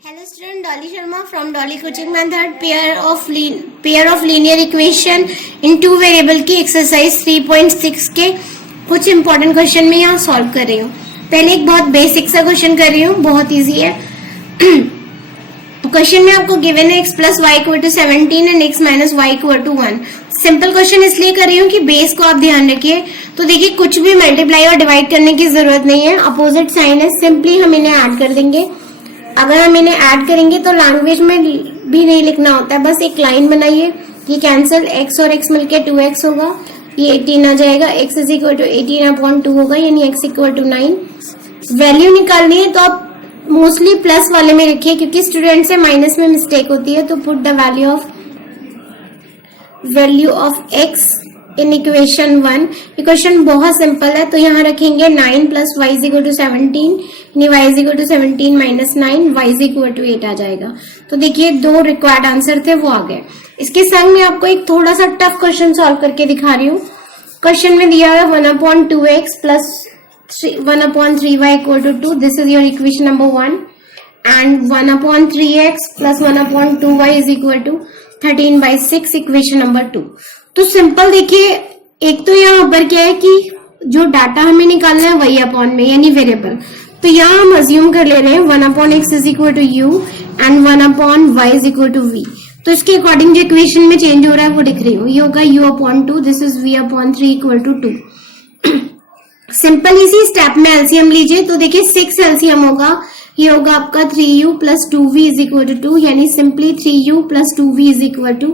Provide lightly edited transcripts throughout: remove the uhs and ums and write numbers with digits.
Hello student, Dolly Sharma from Dolly Coaching Method. Pair of linear equation in two variable की exercise 3.6 के कुछ important question में यहाँ solve कर रही हूँ. पहले एक बहुत basic सा question कर रही हूँ, बहुत easy है. क्वेश्चन में आपको गिवन है x plus y equal to 17 and x minus y equal to 1. Simple question इसलिए कर रही हूँ कि बेस को आप ध्यान रखिए. तो देखिए कुछ भी मल्टीप्लाई और डिवाइड करने की जरूरत नहीं है, अपोजिट साइन है, सिंपली हम इन्हें ऐड कर देंगे. अगर हम इन्हें ऐड करेंगे तो लैंग्वेज में भी नहीं लिखना होता है, बस एक लाइन बनाइए. ये कैंसिल, x और x मिलके 2x होगा, ये 18 आ जाएगा. x इज इक्वल टू 18/2 होगा, यानी x इक्वल टू 9. वैल्यू निकालनी है तो आप मोस्टली प्लस वाले में रखिए, क्योंकि स्टूडेंट से माइनस में मिस्टेक होती है. तो put the value of x in equation 1. Equation बहुत सिंपल है, तो यहाँ रखेंगे 9 plus y is equal to 17, यानी y is equal to 17 minus 9, y is equal to 8 आ जाएगा. तो देखिए दो रिक्वायर्ड आंसर थे वो आ गए. इसके संग में आपको एक थोड़ा सा टफ क्वेश्चन सॉल्व करके दिखा रही हूँ. क्वेश्चन में दिया हुआ 1/2x plus 1/3y equal to 2. This is your equation number 1. And 1/3x plus 1/2y is equal to 13/6 equation number 2. तो सिंपल देखिए, एक तो यहाँ पर क्या है कि जो डाटा हमें निकालना है वही अपॉन में, यानी वेरिएबल. तो यहाँ हम अज्यूम कर ले रहे हैं 1/x is equal to u and 1/y is equal to v. तो इसके अकॉर्डिंग जो इक्वेशन में चेंज हो रहा है वो दिख रही हूँ. ये होगा u/2, this is v/3 equal to 2. Simple इसी स्टेप में एलसीएम लीजिए. तो देखिए 6 एलसीएम होगा, ये होगा आपका 3u plus 2v is equal to 2, यानी simply 3u plus 2v is equal to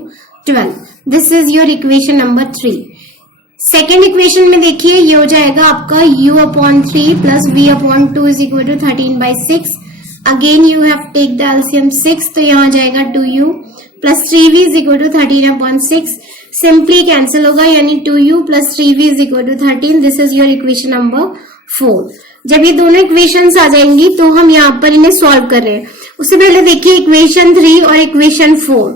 12. This is your equation number 3. Second equation में देखिए ये हो जाएगा आपका u/3 plus v/2 is equal to 13/6. Again you have take the LCM 6, तो यहाँ आ जाएगा 2u plus 3v is equal to 13/6. Simply cancel होगा, यानी 2u plus 3v is equal to 13. This is your equation number 4. जब ये दोनों equations आ जाएंगी तो हम यहाँ पर इन्हें सॉल्व कर रहे हैं. उससे पहले देखिए इक्वेशन 3 और इक्वेशन 4.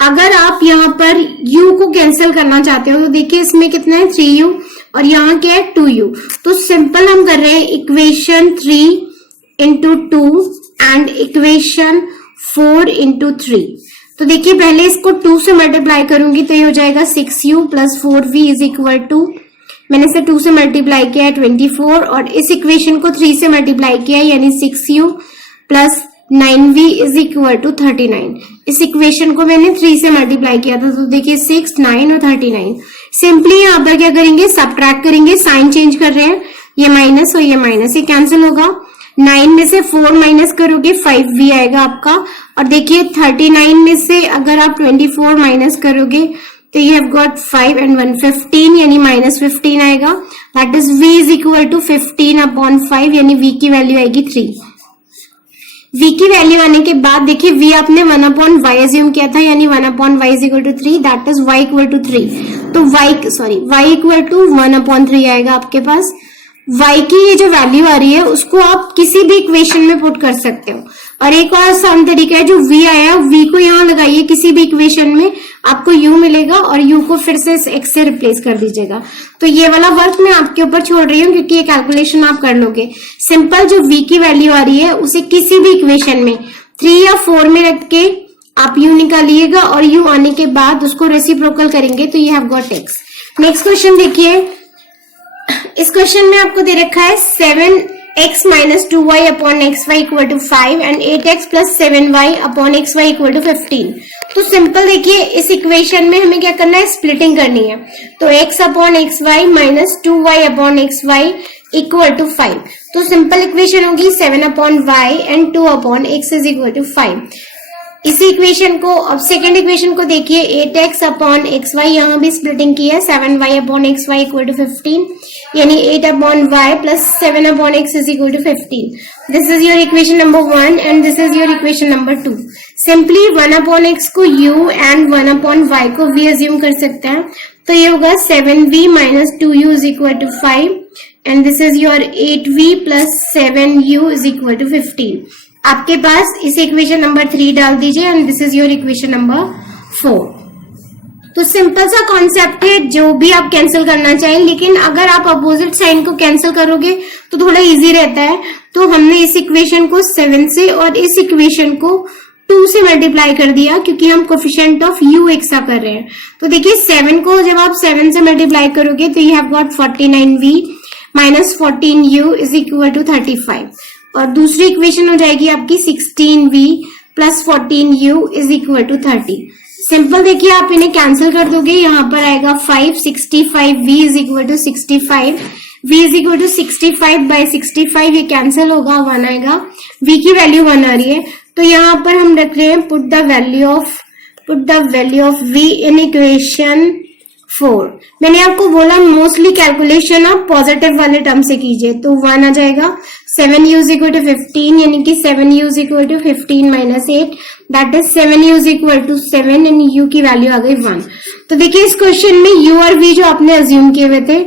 अगर आप यहाँ पर u को कैंसिल करना चाहते हो तो देखिए इसमें कितना है 3u और यहाँ क्या है 2u. तो सिंपल हम कर रहे हैं equation 3 into 2 and equation 4 into 3. तो देखिए पहले इसको 2 से मल्टीप्लाई करूंगी तो ये हो जाएगा 6u plus 4v is equal to, मैंने इसे 2 से मल्टीप्लाई किया है 24, और इस इक्वेशन को 3 से मल्टीप्लाई किया है, यानी 6u plus 9v is equal to 39. इस इक्वेशन को मैंने 3 से मल्टीप्लाई किया था, तो देखिए 6, 9 और 39. सिंपली यहाँ पर क्या करेंगे, सबट्रैक्ट करेंगे, साइन चेंज कर रहे हैं, ये माइनस और ये माइनस, ये कैंसिल होगा. 9 में से 4 माइनस करोगे 5v आएगा आपका. और देखिए 39 में से अगर आप 24 माइनस करोगे तो यू हैव गॉट 5 एंड 1 15, यानी माइनस 15 आएगा. That is v is equal to 15/5, यानी v की वैल्यू आएगी 3. v की वैल्यू आने के बाद देखिए v आपने 1/y अज्यूम किया था, यानी 1/y is equal to 3. That is y equal to 3. तो y इक्वल टू 1/3 आएगा आपके पास. y की ये जो वैल्यू आ रही है उसको आप किसी भी इक्वेशन में पुट कर सकते हो. और एक और आसान तरीका है, जो v आया v को यहाँ लगाइए किसी भी इक्वेशन में, आपको u मिलेगा और u को फिर से x से रिप्लेस कर दीजिएगा. तो ये वाला वर्क मैं आपके ऊपर छोड़ रही हूँ, क्योंकि ये कैलकुलेशन आप कर लोगे. सिंपल जो v की वैल्यू आ रही है उसे किसी भी इक्वेशन में 3 या 4 में रख के आप u निकालिएगा, और u आने के बाद उसको रेसिप्रोकल करेंगे तो you have got x. Next question देखिए. इस क्वेश्चन में आपको दे रखा है 7x minus 2y upon xy equal to 5 and 8x plus 7y upon xy equal to 15. तो सिंपल देखिए इस इक्वेशन में हमें क्या करना है, स्प्लिटिंग करनी है. तो x upon xy minus 2y upon xy equal to 5. तो सिंपल इक्वेशन होगी 7/y and 2/x is equal to 5. इसी इक्वेशन को, अब सेकेंड इक्वेशन को देखिए, 8x अपॉन xy, यहाँ भी स्प्लिटिंग की है, 7y upon xy equal to 15, यानी 8/y plus 7/x is equal to 15. This is your equation number 1 and this is your equation number 2. Simply 1/x को u एंड 1/y को v assume कर सकते हैं. तो ये होगा 7v minus 2u is equal to 5 and this is your 8v plus 7u is equal to 15. आपके पास इस इक्वेशन नंबर 3 डाल दीजिए and this is your equation number 4. तो सिंपल सा कॉन्सेप्ट है, जो भी आप कैंसिल करना चाहें, लेकिन अगर आप अपोजिट साइन को कैंसिल करोगे तो थोड़ा इजी रहता है। तो हमने इस इक्वेशन को 7 से और इस इक्वेशन को 2 से मल्टीप्लाई कर दिया, क्योंकि हम कोफिशिएंट ऑफ u एक सा कर रहे हैं। तो देखिए 7 को जब आप 7 से मल्टीप्लाई करोगे तो you have got 49v minus 14u is equal to 35, और दूसरी इक्वेशन हो जाएगी आपकी 16v plus 14u is equal to 30। Simple देखिए आप इन्हें कैंसिल कर दोगे, यहाँ पर आएगा 5, 65v is equal to 65, v is equal to 65 by 65, ये कैंसिल होगा, 1 आएगा, v की वैल्यू 1 आ रही है। तो यहाँ पर हम रख रहे हैं put the value of v in equation 4। मैंने आपको बोला मोस्टली कैलकुलेशन आप पॉजिटिव वाले टर्म से कीजिए, तो 1 आ जाएगा, 7u इज इक्वल टू 15, यानी कि 7u is equal to 15 minus 8, that is 7u is equal to 7 and u की वैल्यू आ गई 1। तो देखिए इस क्वेश्चन में u और v जो आपने अज्यूम किए हुए थे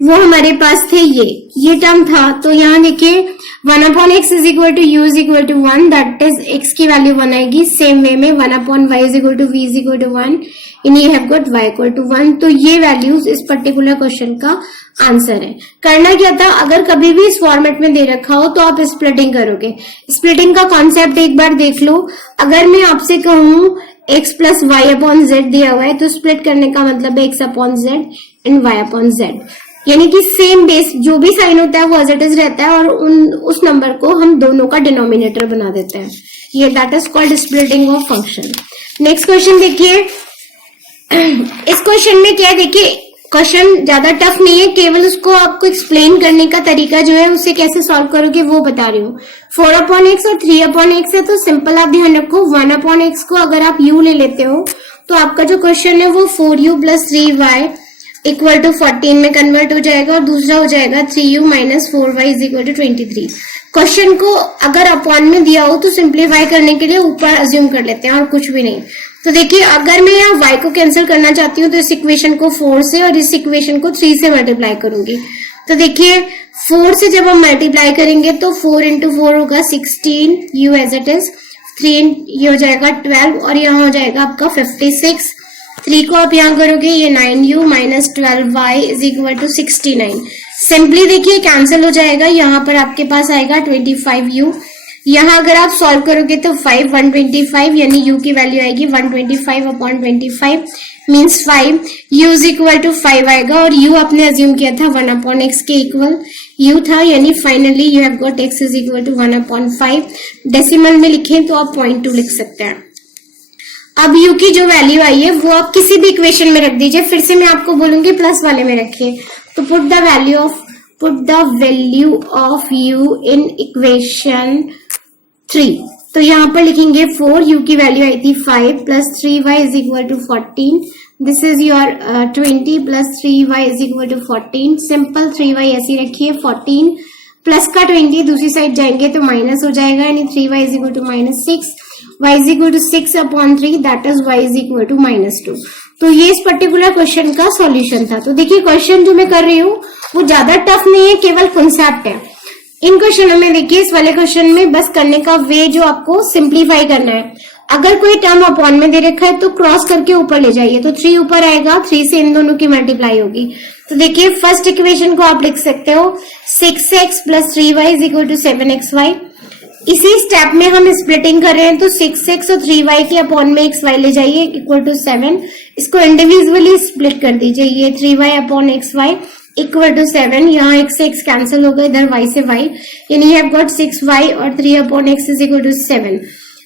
वो हमारे पास थे, ये टर्म था। तो यहाँ देखिए 1 upon x is equal to u is equal to 1, that is x की वैल्यू 1 आएगी। सेम वे में 1 upon y is equal to v is equal to 1, in you have got y equal to 1। तो ये values इस particular question का answer है। करना क्या था, अगर कभी भी इस फॉर्मेट में दे रखा हो तो आप स्प्लिटिंग करोगे। स्प्लिटिंग का कॉन्सेप्ट एक बार देख लो। अगर मैं आपसे कहूं x plus y upon z दिया हुआ है, तो स्प्लिट करने का मतलब है x upon Z and y upon Z, यानी कि सेम बेस जो भी साइन होता है वो एज इट इज रहता है, और उस नंबर को हम दोनों का डिनोमिनेटर बना देते हैं। ये that is called splitting of function. Next question देखिए, इस क्वेश्चन में क्या है, देखिए क्वेश्चन ज्यादा टफ नहीं है, केवल उसको आपको एक्सप्लेन करने का तरीका जो है उसे कैसे सॉल्व करोगे वो बता रही हूँ। 4 अपॉन एक्स और 3 अपॉन एक्स है, तो सिंपल आप ध्यान रखो 1 अपॉन एक्स को अगर आप u ले लेते हो तो आपका जो क्वेश्चन है वो 4u plus 3y equal to 14 में कन्वर्ट हो जाएगा, और दूसरा हो जाएगा 3u minus 4y is equal to 23। Question को अगर अपॉन में दिया हो तो सिंप्लीफाई करने के लिए ऊपर अज्यूम कर लेते हैं और कुछ भी नहीं। तो देखिए अगर मैं यहाँ y को कैंसिल करना चाहती हूँ तो इस इक्वेशन को 4 से और इस इक्वेशन को 3 से मल्टीप्लाई करूंगी। तो देखिए 4 से जब हम मल्टीप्लाई करेंगे तो 4 इंटू 4 होगा 16 u एज इट इज, 3 ये हो जाएगा 12 और यहाँ हो जाएगा आपका 56। 3 को आप यहाँ करोगे ये 9u minus 12y is equal to 69। Simply देखिए कैंसिल हो जाएगा, यहाँ पर आपके पास आएगा 25u। यहाँ अगर आप सॉल्व करोगे तो 5 125, यानी u की वैल्यू आएगी 125 upon 25 means 5, u is equal to 5 आएगा, और u आपने अज्यूम किया था 1 अपॉन x के इक्वल u था, यानी finally you have got x is equal to 1 upon 5। Decimal में लिखें तो आप 0.2 लिख सकते हैं। अब u की जो वैल्यू आई है वो आप किसी भी इक्वेशन में रख दीजिए, फिर से मैं आपको बोलूंगी प्लस वाले में रखिए। तो put the value of u in equation 3। तो यहाँ पर लिखेंगे 4, u की वैल्यू आई थी 5 plus 3y is equal to 14, this is your 20 plus 3y is equal to 14। Simple 3y ऐसी रखिए, 14 प्लस का 20 दूसरी साइड जाएंगे तो माइनस हो जाएगा, यानी 3y is equal to minus 6, y is equal to 6 upon 3, that is y is equal to minus 2। तो ये इस पर्टिकुलर क्वेश्चन का सॉल्यूशन था। तो देखिए क्वेश्चन जो मैं कर रही हूँ वो ज्यादा टफ नहीं है, केवल कॉन्सेप्ट है। इन क्वेश्चनों में देखिए इस वाले क्वेश्चन में बस करने का वे जो आपको सिंप्लीफाई करना है। अगर कोई टर्म अपॉन में दे रखा है तो क्रॉस करके ऊपर ले जाइए, तो 3 ऊपर आएगा, 3 से इन दोनों की मल्टीप्लाई होगी। तो देखिए फर्स्ट इक्वेशन को आप लिख सकते हो 6x plus 3y is equal to 7xy। इसी स्टेप में हम स्प्लिटिंग कर रहे हैं, तो 6x और 3y के अपॉन में xy ले जाइए इक्वल टू 7। इसको इंडिविजुअली स्प्लिट कर दीजिए, ये 3y upon xy equal to 7। यहाँ x से x कैंसिल होगा, इधर y से y, यानी हैव गॉट 6y और 3 upon x is equal to 7।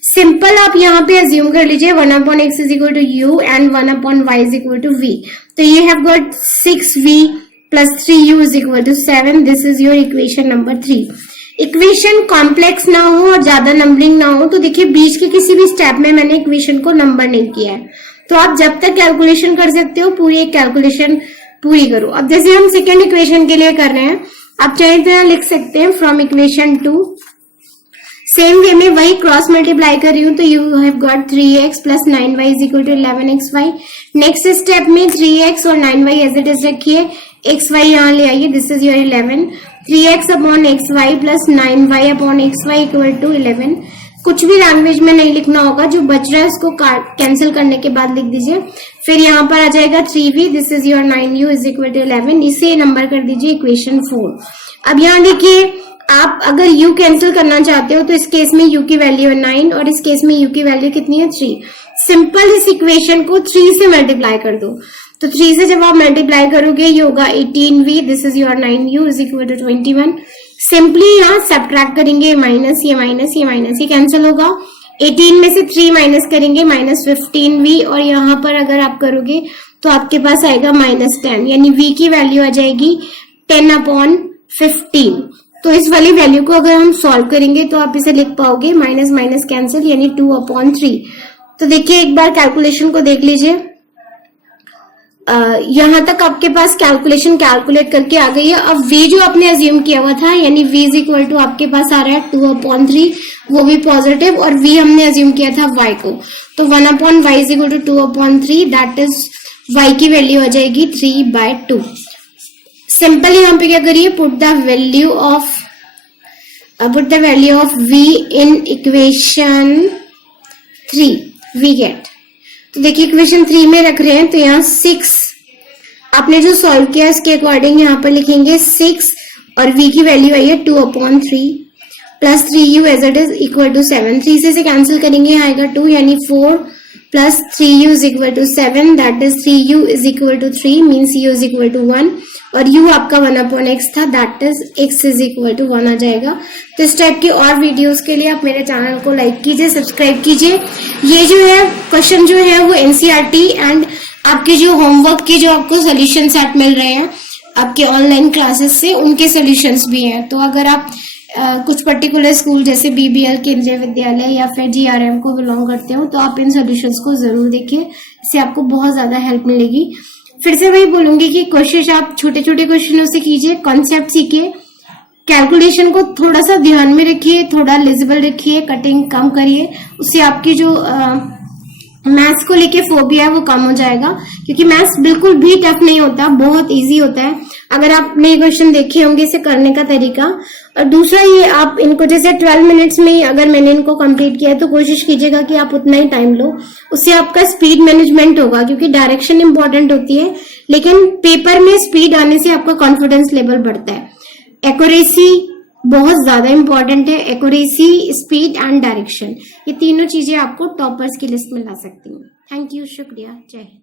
Simple आप यहाँ पे अज्यूम कर लीजिए 1 upon x is equal to u and 1 upon y is equal to v। तो ये have got 6v plus 3u is equal to 7। This is your equation number 3। Equation complex ना हो और ज्यादा नंबरिंग ना हो, तो देखिए बीच के किसी भी स्टेप में मैंने इक्वेशन को नंबर नहीं किया है, तो आप जब तक कैलकुलेशन कर सकते हो पूरी एक कैलकुलेशन पूरी करो। अब जैसे हम सेकेंड इक्वेशन के लिए कर रहे हैं, आप चाहे तो यहाँ लिख सकते हैं फ्रॉम इक्वेशन 2। सेम वे में वही क्रॉस मल्टीप्लाई कर रही हूँ, तो you have got 3x plus 9y is equal to 11xy। Next step में 3x और 9y एज इट इज रखिए, xy यहाँ ले आइए, this is your 11। 3x upon xy plus 9y upon xy equal to 11। कुछ भी लैंग्वेज में नहीं लिखना होगा, जो बच रहा है उसको कैंसिल करने के बाद लिख दीजिए। फिर यहाँ पर आ जाएगा 3v, this is your 9u is equal to 11, इसे नंबर कर दीजिए इक्वेशन 4। अब यहाँ देखिए, आप अगर u कैंसिल करना चाहते हो तो इस केस में u की वैल्यू है 9 और इस केस में u की वैल्यू कितनी है 3। सिंपल इस इक्वेशन को 3 से मल्टीप्लाई कर दो, तो 3 से जब आप मल्टीप्लाई करोगे ये होगा 18v, this is your 9u is equal to 21। Simply यहाँ सब्ट्रैक्ट करेंगे, ये माइनस ये कैंसिल होगा। 18 में से 3 माइनस करेंगे, माइनस 15v, और यहाँ पर अगर आप करोगे तो आपके पास आएगा -10, यानी v की वैल्यू आ जाएगी 10/15। तो इस वाली वैल्यू को अगर हम सॉल्व करेंगे तो आप इसे लिख पाओगे माइनस माइनस कैंसिल, यानी 2/3। तो देखिए एक बार कैलकुलेशन को देख लीजिए, यहां तक आपके पास कैलकुलेशन कैलकुलेट करके आ गई है। अब v जो आपने अज्यूम किया हुआ था, यानी v इज इक्वल टू आपके पास आ रहा है 2/3, वो भी पॉजिटिव, और v हमने अज्यूम किया था y को, तो 1/y is equal to 2/3, that is y की वैल्यू आ जाएगी 3/2। सिंपल यहाँ पे क्या करिए, put the value of v in equation 3, we get. तो देखिए इक्वेशन 3 में रख रहे हैं, तो यहाँ 6 आपने जो सॉल्व किया इसके अकॉर्डिंग यहाँ पर लिखेंगे 6, और v की वैल्यू आई है 2/3 plus 3u as it is equal to 7। 3 से कैंसिल करेंगे, यहाँ आएगा 2, यानी 4 plus 3u is equal to 7, that is 3u is equal to 3, means u is equal to 1, और u आपका 1/x था, that is x is equal to 1 आ जाएगा। तो इस टाइप की और वीडियोस के लिए आप मेरे चैनल को लाइक कीजिए, सब्सक्राइब कीजिए। ये जो है क्वेश्चन जो है वो एनसीईआरटी एंड आपके जो होमवर्क के जो आपको सोल्यूशन सेट मिल रहे हैं आपके ऑनलाइन क्लासेस से, उनके सोल्यूशंस भी हैं। तो अगर आप कुछ पर्टिकुलर स्कूल जैसे बीबीएल केंद्रीय विद्यालय या फिर जीआरएम को बिलोंग करते हो तो आप इन सोल्यूशंस को जरूर देखिए, इससे आपको बहुत ज्यादा हेल्प मिलेगी। फिर से वही बोलूंगी कि कोशिश आप छोटे छोटे क्वेश्चनों से कीजिए, कॉन्सेप्ट सीखिए, कैलकुलेशन को थोड़ा सा ध्यान में रखिए, थोड़ा लिजिबल रखिए, कटिंग कम करिए, उससे आपकी जो मैथ्स को लेके फोबिया है वो कम हो जाएगा, क्योंकि मैथ्स बिल्कुल भी टफ नहीं होता, बहुत इजी होता है अगर आपने ये क्वेश्चन देखे होंगे इसे करने का तरीका। और दूसरा ये आप इनको जैसे 12 मिनट्स में ही अगर मैंने इनको कंप्लीट किया तो कोशिश कीजिएगा कि आप उतना ही टाइम लो, उससे आपका स्पीड मैनेजमेंट होगा, क्योंकि डायरेक्शन इंपॉर्टेंट होती है लेकिन पेपर में स्पीड आने से आपका कॉन्फिडेंस लेवल बढ़ता है। एक्यूरेसी बहुत ज्यादा इंपॉर्टेंट है, एक्यूरेसी, स्पीड एंड डायरेक्शन, ये तीनों चीजें आपको टॉपर्स की लिस्ट में ला सकती हैं। थैंक यू, शुक्रिया, जय हिंद।